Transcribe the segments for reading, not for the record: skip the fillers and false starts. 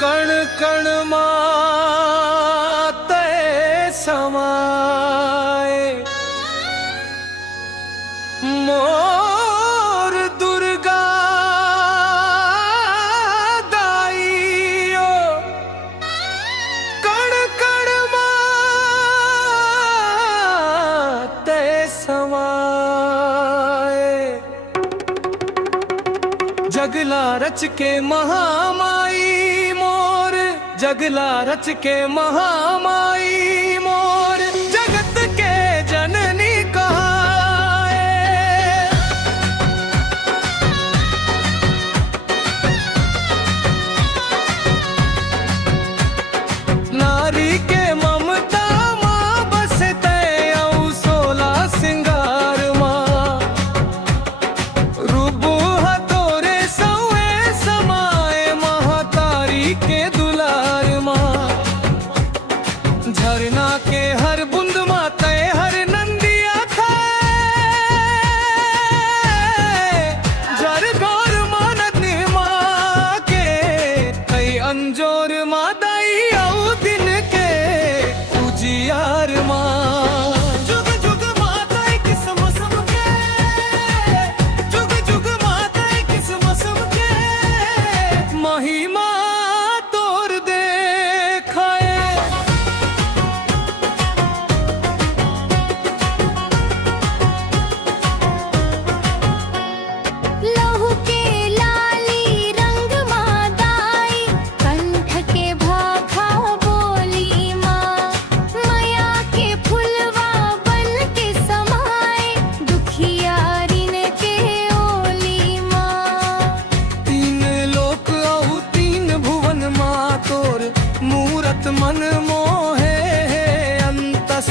कण कण माते समाए मोर दुर्गा दाईओ कण कण माते समाए जगला रच के महामाई मोर जगला रच के महामाई मोर जगत के जननी कहाए नारी के ममता माँ बसते औ सोला सिंगार माँ रूबू हथोरे सौए समाए महातारी के दुलार माँ झरना के हर बूंद माते हर नंदिया थे जर गौर मानत माँ के कई अंजोर मादाई औ दिन के उजियार माँ जुग जुग माताई किस मौसम के जुग जुग माताई किस मौसम के महिमा तोर देखाए लहू के लाली रंग मादाई कंठ के भाखा बोली माँ माया के फुलवा बन के समाए दुखियारिन के ओली माँ तीन लोक औ तीन भुवन माँ तोर मूरत मन मोहे अंतस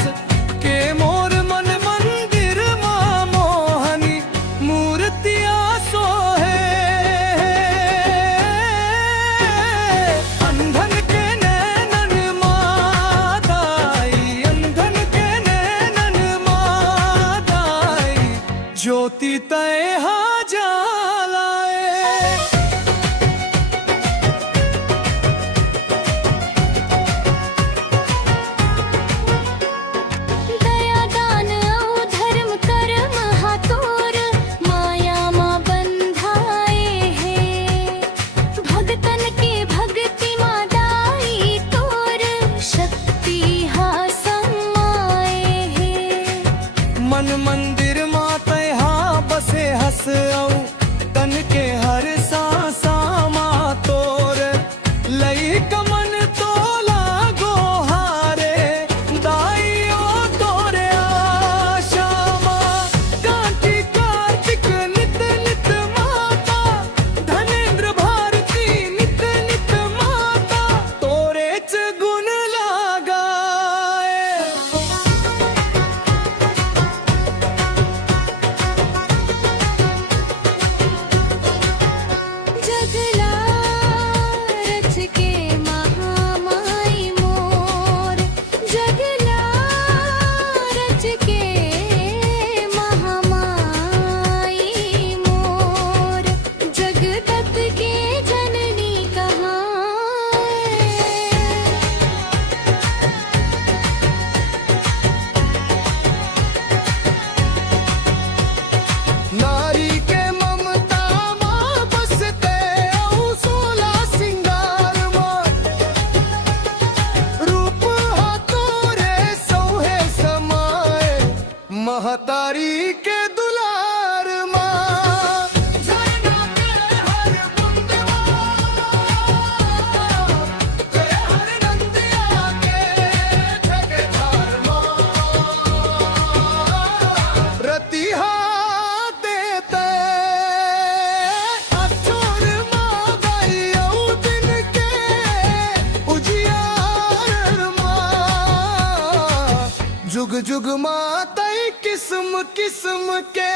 के मोर मन मंदिर माँ मोहनी मूर्तिया सोहे अंधन के नैनन मादाई अंधन के नैनन मादाई ज्योति तय जालाए दया दान औ धर्म कर्म हातोर माया माँ बंधाए है भगतन के भक्ति मादाई तोर शक्ति हा समाए है मन मंदिर माते हाँ बसे हस औ तन के हर सांसा माँ तोर लई कमन तोला गोहारे दाइयो तोरे आशा माँ कांटी कार्तिक नित नित माता धनेन्द्र भारती नित नित माता तोरे च गुण लगाए जगला रच के महामाई मोर जगला रच के महामाई मोर जगदत के जननी कहाए नारी के ममता माँ बसते औ सोला सिंगार माँ रूप हाथोरे सौहे समाए महतारी के दुलार माँ झरना के हर बूंद माँ के हर नंदिया के ठेकेदार माँ रतिहा देते अठोर मादाई औ दिन के उजियार माँ जुग जुग माताई किस्म किस्म के